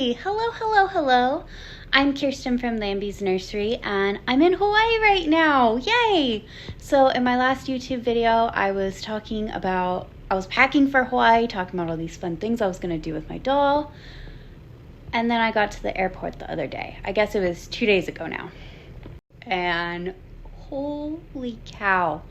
Hi, hello. I'm Kiersten from Lambie's Nursery and I'm in Hawaii right now. Yay! So in my last YouTube video, I was packing for Hawaii, talking about all these fun things I was going to do with my doll. And then I got to the airport the other day. I guess it was 2 days ago now. And holy cow.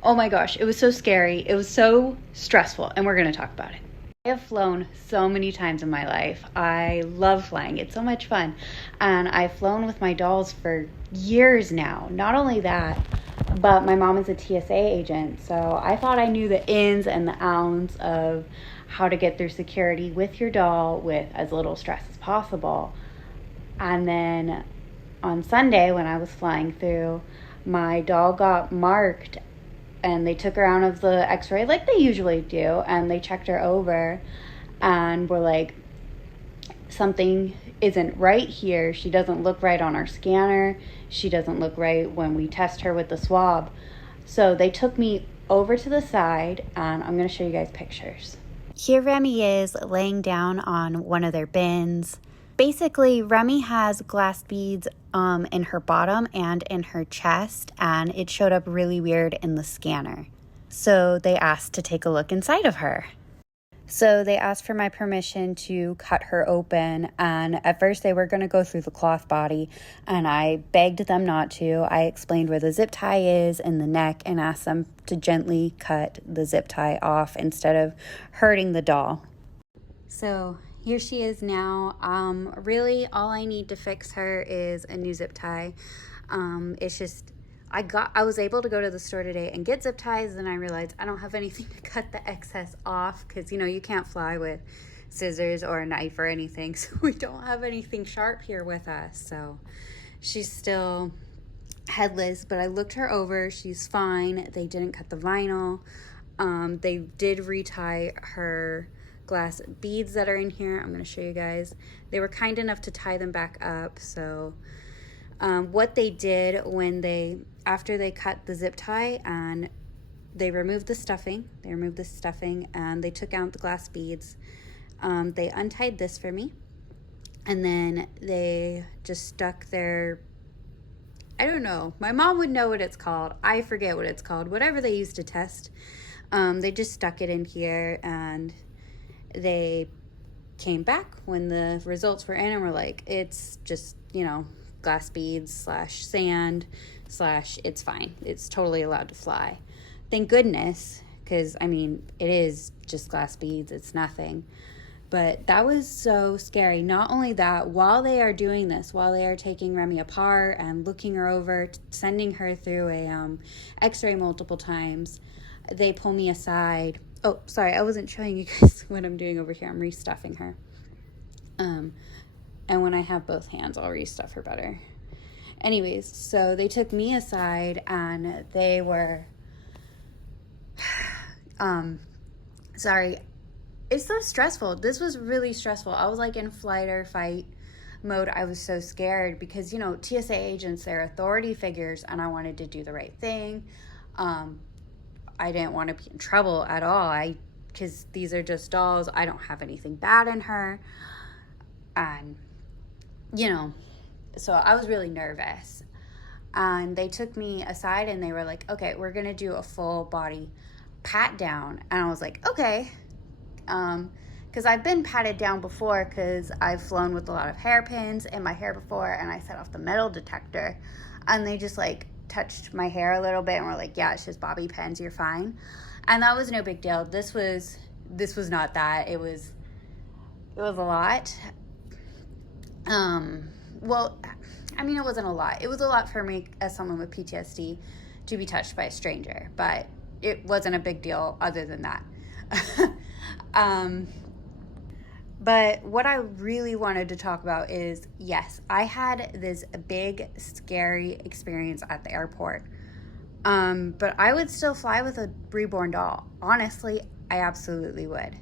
Oh my gosh, it was so scary. It was so stressful, and we're going to talk about it. I have flown so many times in my life. I love flying. It's so much fun. And I've flown with my dolls for years now. Not only that, but my mom is a TSA agent, so I thought I knew the ins and the outs of how to get through security with your doll with as little stress as possible. And then on Sunday when I was flying through, my doll got marked and they took her out of the x-ray like they usually do, and they checked her over and were like, something isn't right here. She doesn't look right on our scanner. She doesn't look right when we test her with the swab. So they took me over to the side, and I'm going to show you guys pictures. Here Remy is laying down on one of their bins. Basically, Remy has glass beads in her bottom and in her chest, and it showed up really weird in the scanner. So they asked to take a look inside of her. So they asked for my permission to cut her open, and at first they were going to go through the cloth body, and I begged them not to. I explained where the zip tie is in the neck and asked them to gently cut the zip tie off instead of hurting the doll. So here she is now. Really all I need to fix her is a new zip tie. It's just, I was able to go to the store today and get zip ties, and I realized I don't have anything to cut the excess off because, you can't fly with scissors or a knife or anything. So we don't have anything sharp here with us. So she's still headless, but I looked her over. She's fine. They didn't cut the vinyl. They did retie her glass beads that are in here. I'm going to show you guys. They were kind enough to tie them back up. So what they did after they cut the zip tie and they removed the stuffing, and they took out the glass beads, they untied this for me, and then they just stuck their, I don't know, my mom would know what it's called, I forget what it's called, whatever they used to test. They just stuck it in here, and they came back when the results were in and were like, it's just, glass beads / sand / it's fine. It's totally allowed to fly. Thank goodness, because, it is just glass beads. It's nothing. But that was so scary. Not only that, while they are doing this, while they are taking Remy apart and looking her over, sending her through a x-ray multiple times, they pull me aside. Oh, sorry, I wasn't showing you guys what I'm doing over here. I'm restuffing her. And when I have both hands, I'll restuff her better. Anyways, so they took me aside and they were, sorry, it's so stressful. This was really stressful. I was like in flight or fight mode. I was so scared because, TSA agents, they're authority figures, and I wanted to do the right thing. I didn't want to be in trouble at all. Because these are just dolls. I don't have anything bad in her. And, so I was really nervous. And they took me aside and they were like, okay, we're going to do a full body pat down. And I was like, okay. Because I've been patted down before because I've flown with a lot of hairpins in my hair before, and I set off the metal detector. And they just touched my hair a little bit and were like, yeah, it's just bobby pins, you're fine. And that was no big deal. This was not that. It was a lot. Well, it wasn't a lot. It was a lot for me as someone with PTSD to be touched by a stranger, but it wasn't a big deal other than that. But what I really wanted to talk about is, yes, I had this big, scary experience at the airport. But I would still fly with a reborn doll. Honestly, I absolutely would.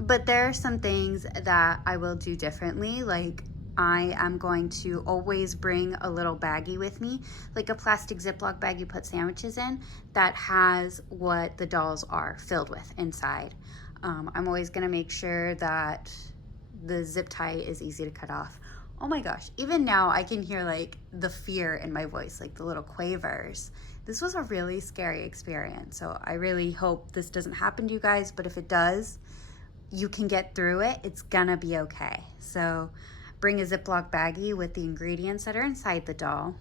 But there are some things that I will do differently. Like, I am going to always bring a little baggie with me, like a plastic Ziploc bag you put sandwiches in, that has what the dolls are filled with inside. I'm always going to make sure that the zip tie is easy to cut off. Oh my gosh, even now I can hear like the fear in my voice, like the little quavers. This was a really scary experience. So I really hope this doesn't happen to you guys, but if it does, you can get through it. It's gonna be okay. So bring a Ziploc baggie with the ingredients that are inside the doll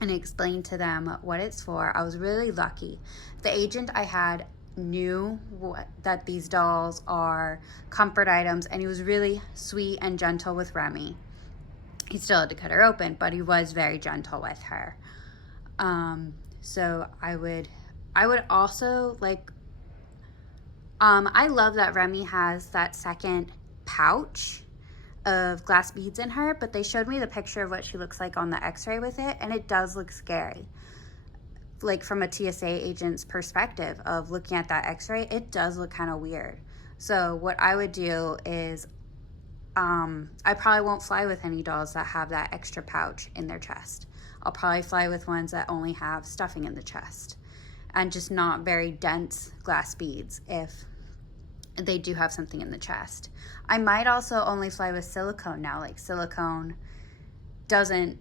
and explain to them what it's for. I was really lucky. The agent I had knew that these dolls are comfort items, and he was really sweet and gentle with Remy. He still had to cut her open, but he was very gentle with her. So I would also like, I love that Remy has that second pouch of glass beads in her, but they showed me the picture of what she looks like on the x-ray with it, and it does look scary. Like from a TSA agent's perspective of looking at that x-ray, it does look kind of weird. So what I would do is, I probably won't fly with any dolls that have that extra pouch in their chest. I'll probably fly with ones that only have stuffing in the chest and just not very dense glass beads if they do have something in the chest. I might also only fly with silicone now. Like silicone doesn't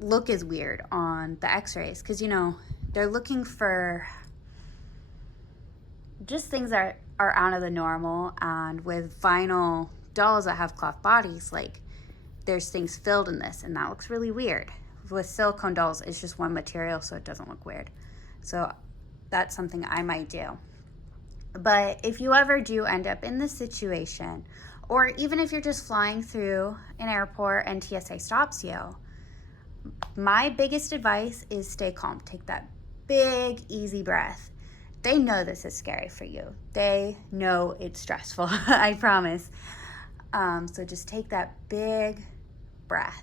look as weird on the x-rays because, you know, they're looking for just things that are out of the normal. And with vinyl dolls that have cloth bodies, like there's things filled in this, and that looks really weird. With silicone dolls, it's just one material, so it doesn't look weird. So that's something I might do. But if you ever do end up in this situation, or even if you're just flying through an airport and TSA stops you, my biggest advice is stay calm. Take that big, easy breath. They know this is scary for you. They know it's stressful, I promise. So just take that big breath.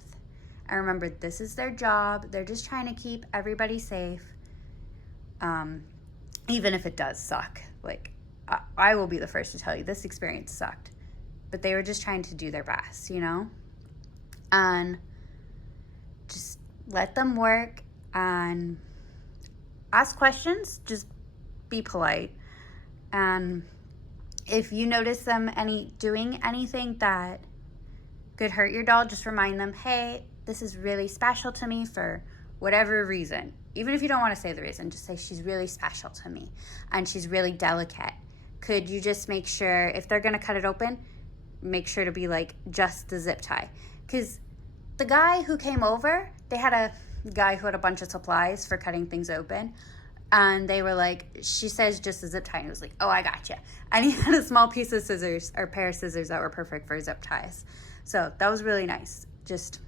And remember, this is their job. They're just trying to keep everybody safe. Even if it does suck. Like, I will be the first to tell you, this experience sucked. But they were just trying to do their best, you know? And just let them work and ask questions. Just be polite. And if you notice them doing anything that could hurt your doll, just remind them, hey, this is really special to me for whatever reason. Even if you don't want to say the reason, just say she's really special to me and she's really delicate. Could you just make sure, if they're going to cut it open, make sure to be like just the zip tie? Because the guy who came over, they had a guy who had a bunch of supplies for cutting things open. And they were like, she says just a zip tie. And he was like, oh, I gotcha. And he had a small piece of scissors, or pair of scissors that were perfect for zip ties. So that was really nice. Just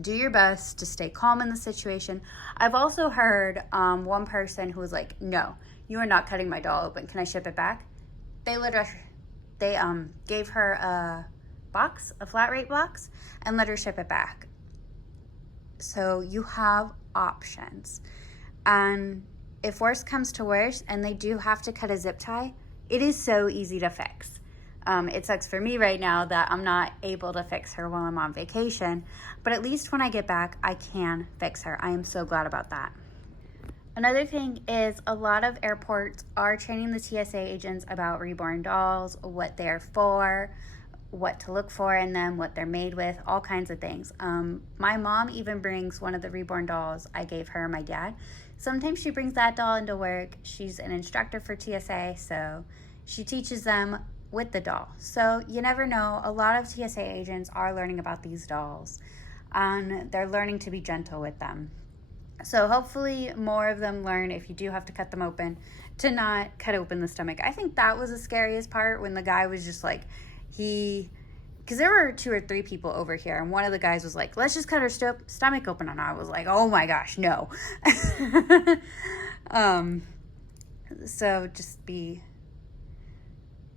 do your best to stay calm in the situation. I've also heard one person who was like, no, you are not cutting my doll open. Can I ship it back? They gave her a box, a flat rate box, and let her ship it back. So you have options. And if worse comes to worse and they do have to cut a zip tie, it is so easy to fix. It sucks for me right now that I'm not able to fix her while I'm on vacation, but at least when I get back, I can fix her. I am so glad about that. Another thing is a lot of airports are training the TSA agents about reborn dolls, what they're for, what to look for in them, what they're made with, all kinds of things. My mom even brings one of the reborn dolls I gave her, my dad. Sometimes she brings that doll into work. She's an instructor for TSA, so she teaches them with the doll. So you never know. A lot of TSA agents are learning about these dolls, and they're learning to be gentle with them. So hopefully more of them learn, if you do have to cut them open, to not cut open the stomach. I think that was the scariest part, when the guy was just like, because there were 2 or 3 people over here, and one of the guys was like, let's just cut her stomach open, and I was like, oh my gosh, no. So just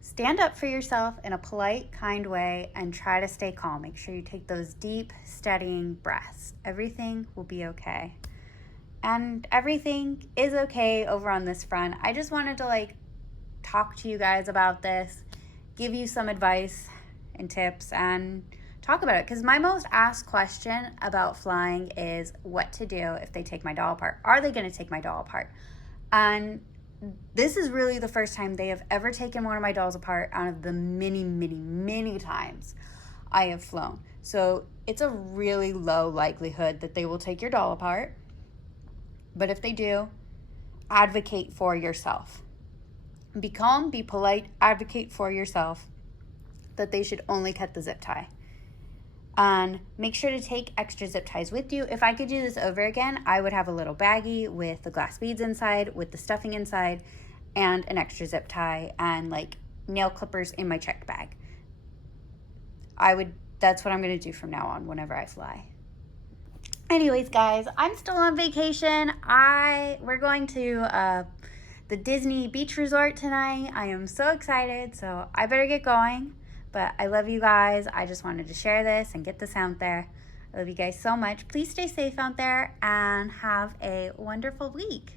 stand up for yourself in a polite, kind way, and try to stay calm. Make sure you take those deep, steadying breaths. Everything will be okay. And everything is okay over on this front. I just wanted to talk to you guys about this, give you some advice and tips, and talk about it. Because my most asked question about flying is what to do if they take my doll apart. Are they going to take my doll apart? And this is really the first time they have ever taken one of my dolls apart out of the many times I have flown. So it's a really low likelihood that they will take your doll apart. But if they do, advocate for yourself. Be calm, be polite, advocate for yourself that they should only cut the zip tie. And make sure to take extra zip ties with you. If I could do this over again, I would have a little baggie with the glass beads inside, with the stuffing inside, and an extra zip tie and like nail clippers in my checked bag. That's what I'm gonna do from now on whenever I fly. Anyways, guys, I'm still on vacation. We're going to the Disney beach resort tonight. I am so excited, so I better get going. But I love you guys. I just wanted to share this and get this out there. I love you guys so much. Please stay safe out there and have a wonderful week.